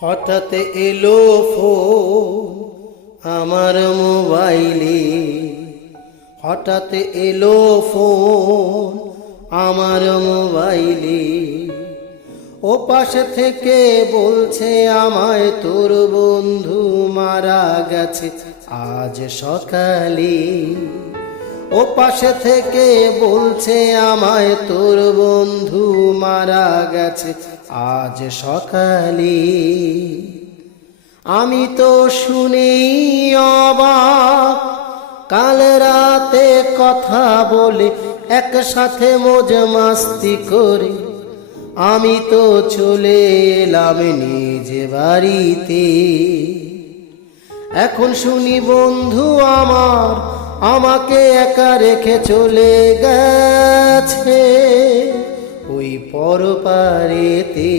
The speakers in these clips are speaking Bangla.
হঠাৎ এলো ফোন আমার মোবাইলে, হঠাৎ এলো ফোন আমার মোবাইলে। ও পাশে থেকে বলছে আমায় তোর বন্ধু মারা গেছে আজ সকালে। ও পাশে থেকে বলছে আমায় তোর বন্ধু মারা গেছে আজ সকালে। আমি তো শুনেই অবাক, কাল রাতে কথা বলে একসাথে মজ মাস্তি করে আমি তো চলে এলাম নিজ বাড়িতে। এখন শুনি বন্ধু আমার আমাকে একা রেখে চলে গেছে ওই পরপারেতে।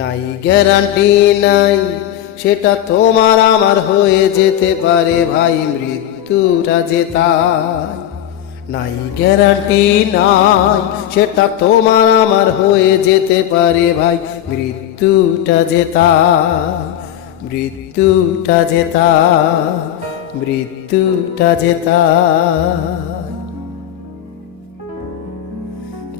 নাই গ্যারান্টি নাই সেটা তোমার আমার হয়ে যেতে পারে ভাই, মৃত্যুটা যে তাই। নাই গ্যারান্টি নাই সেটা তোমার আমার হয়ে যেতে পারে ভাই, মৃত্যুটা যে তাই, মৃত্যুটা যে তাই, মৃত্যুটা যে তাই।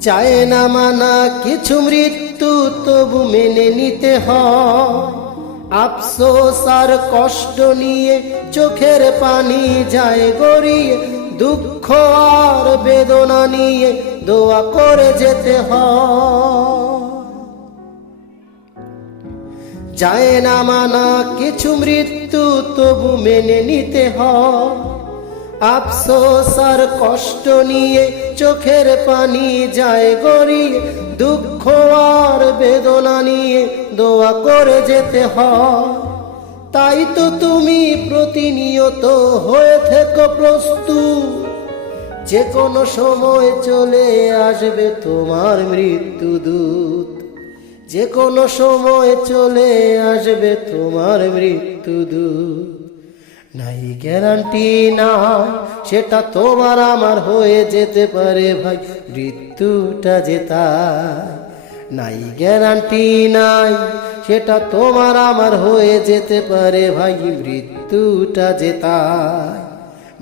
চায় না মানা কিছু, মৃত্যু তবু মেনে নিতে হয়। আফসোস আর কষ্ট নিয়ে চোখের পানি যায় গড়িয়ে, দুঃখ আর বেদনা নিয়ে দোয়া করে যেতে হয়। যায় না মানা কিছু, মৃত্যু তবু মেনে নিতে হয়। আফসোস আর কষ্ট নিয়ে চোখের পানি যায় গড়িয়ে, দুঃখ আর বেদনা নিয়ে দোয়া করে যেতে হয়। তাই তো তুমি প্রতিনিয়ত হয়ে থেকো প্রস্তুত, যে কোনো সময় চলে আসবে তোমার মৃত্যুদূত, যে কোনো সময় চলে আসবে তোমার মৃত্যুদূত। নাই গ্যারান্টি নাই সেটা তোমার আমার হয়ে যেতে পারে ভাই, মৃত্যুটা যে তাই। নাই গ্যারান্টি নাই সেটা তোমার আমার হয়ে যেতে পারে ভাই, মৃত্যুটা যে তাই,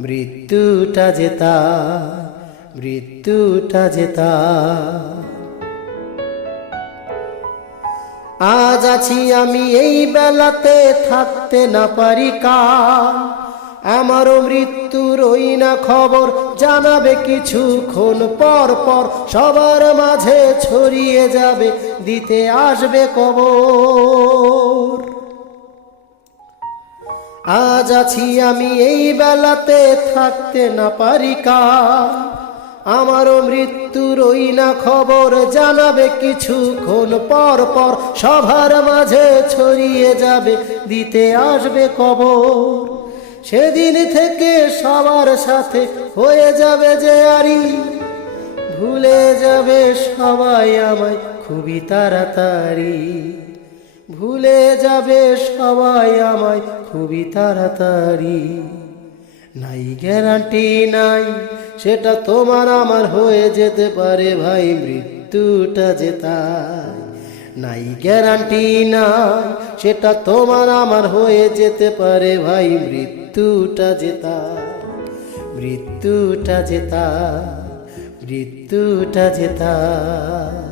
মৃত্যুটা যে তাই, মৃত্যুটা যে তাই। আজ আছি আমি এই বেলাতে, থাকতে না পারি কাল। আমারও মৃত্যুর ওই না খবর জানাবে কিছুক্ষণ পর পর, সবার মাঝে ছড়িয়ে যাবে দিতে আসবে কবর। আজ আছি আমি এই বেলাতে, থাকতে না পারি কাল। আমারও মৃত্যুর ওই না খবর জানাবে কিছুক্ষণ পর পর, সবার মাঝে ছড়িয়ে যাবে দিতে আসবে কবর। সেদিন থেকে সবার সাথে হয়ে যাবে যে আরি, ভুলে যাবে সবাই আমায় খুবই তাড়াতাড়ি, ভুলে যাবে সবাই আমায় খুবই তাড়াতাড়ি। নাই গ্যারান্টি নাই সেটা তোমার আমার হয়ে যেতে পারে ভাই, মৃত্যুটা যে তাই। নাই গ্যারান্টি নাই সেটা তোমার আমার হয়ে যেতে পারে ভাই, মৃত্যুটা যে তাই, মৃত্যুটা যে তাই, মৃত্যুটা যে তাই।